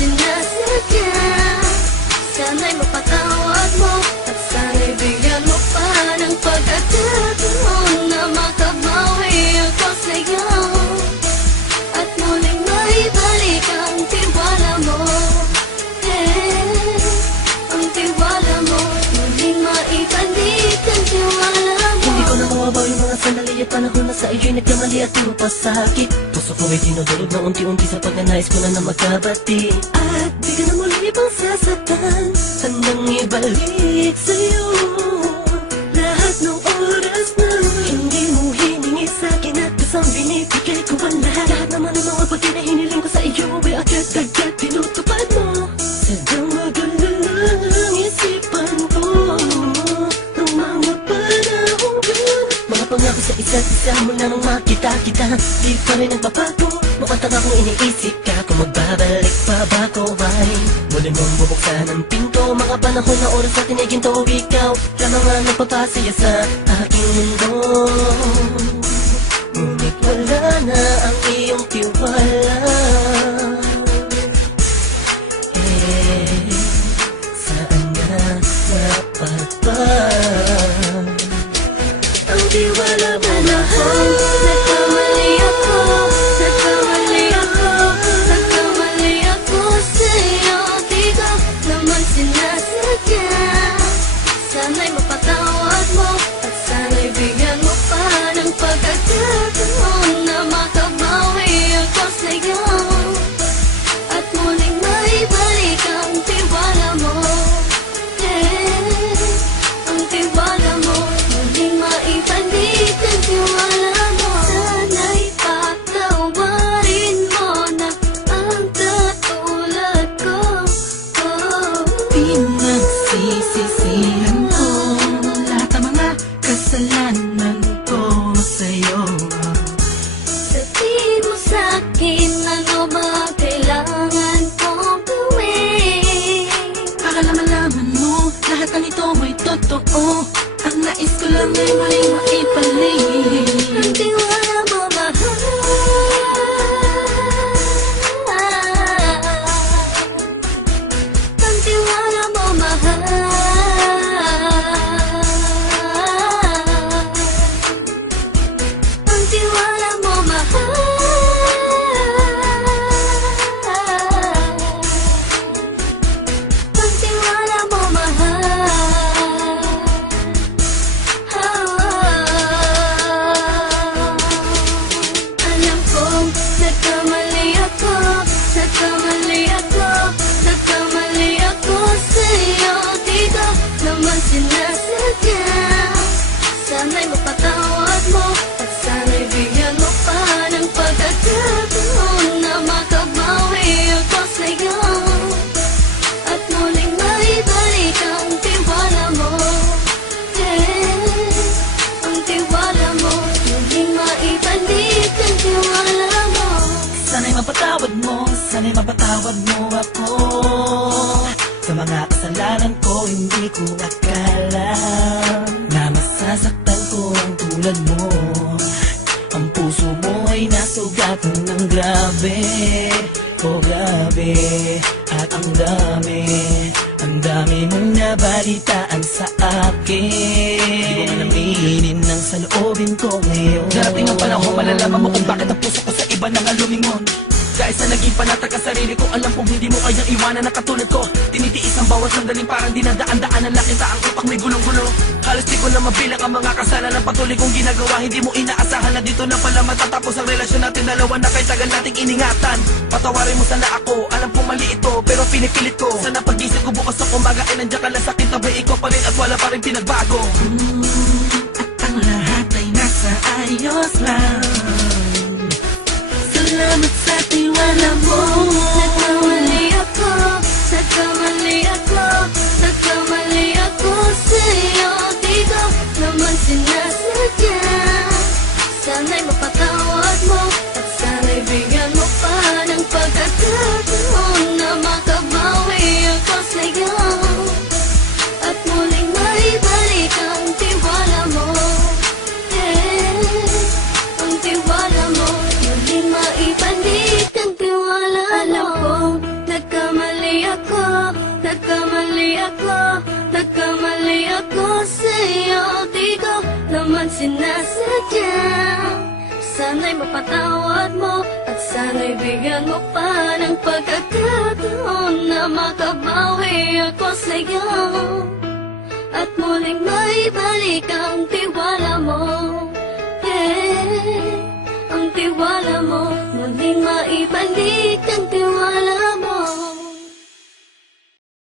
sinasadya. Sana'y mapatawad mo at sana'y bigyan mo pa ng pagkakataon na makabawi ako sa'yo at muling maibalik ang tiwala mo. Ang tiwala mo, muling maibalik ang tiwala mo. Hindi ko na mawabaw yung mga sandali at panahon na sa iyo'y nagkamali at puro pasakit. Puso ko ay dinudulog na unti-unti sa pagnanais ko na magkabati. At di ka na muli pang sasaktan, handang ibalik sa'yo lahat ng oras na hindi mo hiningi sa'kin at isang binibigay ko ang lahat. Lahat naman ng mga bagay na hiniling ko sa iyo ay agad-agad tinutupad mo. Sadyang magulo lang isipan ko ng mga panahon yun. Mga pangako sa isa't isa mula nung makita kita, di pa rin nagbabago. Mapatang akong iniisip ka kung magbabalik pa ba ko ay muli mong bubuksan ang pinto. Mga panahon na oras natin ay ginto, ikaw lamang ang nagpapasaya sa aking mundo. Ngunit wala na ang iyong tiwala. Saan na dapat ba ang tiwala mo, mahal? Nagkamali ako, nagkamali ako, nagkamali ako sa'yo. Di ko naman sinasadya. Sana'y mapatawad mo at sana'y bigyan mo pa ng pagkakataon na makabawi ako sa'yo at muling maibalik ang tiwala mo. Ang tiwala mo, muling maibalik ang tiwala mo. Sana'y patawarin mo na ang katulad ko. Pinagsisisihan ko lahat ng mga kasalanan ko sa'yo. Sabihin mo sa'kin ano ba kailangan kong gawin. Para malaman mo lahat ng ito ay totoo. Ang nais ko lang ay muling maibalik Ang tiwala mo, mahal. Ang tiwala mo, mahal. Ang tiwala mo, mahal. Ang tiwala mo, mahal. Alam kong nagkamali ako, nagkamali ako, nagkamali ako sa'yo. Di ko naman sinasadya. Sana'y mapatawad mo at sana'y bigyan mo pa ng pagkakataon na makabawi ako sa'yo at muling maibalik ang tiwala mo. Ang tiwala mo, muling maibalik ang tiwala mo. Sana'y mapatawad mo ako sa mga kasalanan ko. Hindi ko akala na masasaktan ko ang tulad mo. Ang puso mo ay nasugatan ng grabe. Oh grabe, at ang dami mong nabalitaan sa akin. Di ko man aminin ng saloobin ko ngayon. Darating ang panahon, malalaman mo kung bakit ang puso ko sa iba nang alumingon. Dahil sa naging panatag sa sarili ko, alam kong hindi mo kayang iwanan na katulad ko. Tinitiis ang bawat sandaling parang dinadaan-daan ang lakita ang utak may gulong-gulo. Halos di ko na mabilang ang mga kasalanan patuloy kong ginagawa. Hindi mo inaasahan na dito na pala matatapos ang relasyon natin dalawa na kay tagal nating iningatan. Patawarin mo sana ako, alam kong mali ito pero pinipilit ko. Sana pag-isip ko bukas sa umaga ay nandiyan ka lang sa kitabay, ikaw pa rin at wala pa rin pinagbago. At ang lahat ay nasa ayos lang. Salamat sa tiwala mo. Nagkamali ako, nagkamali ako, nagkamali ako sa'yo. Di ko naman sinasadya. Sana'y mapatawad mo at sana'y bigyan mo pa ng pagkakataon na makabawi ako sa'yo at muling maibalik ang tiwala mo. Ang tiwala mo, muling maibalik ang tiwala mo. sinasadya. Sana'y mapatawad mo at sana'y bigyan mo pa ng pagkakataon na makabawi ako sa'yo at muling maibalik ang tiwala mo. Ang tiwala mo, muling maibalik ang tiwala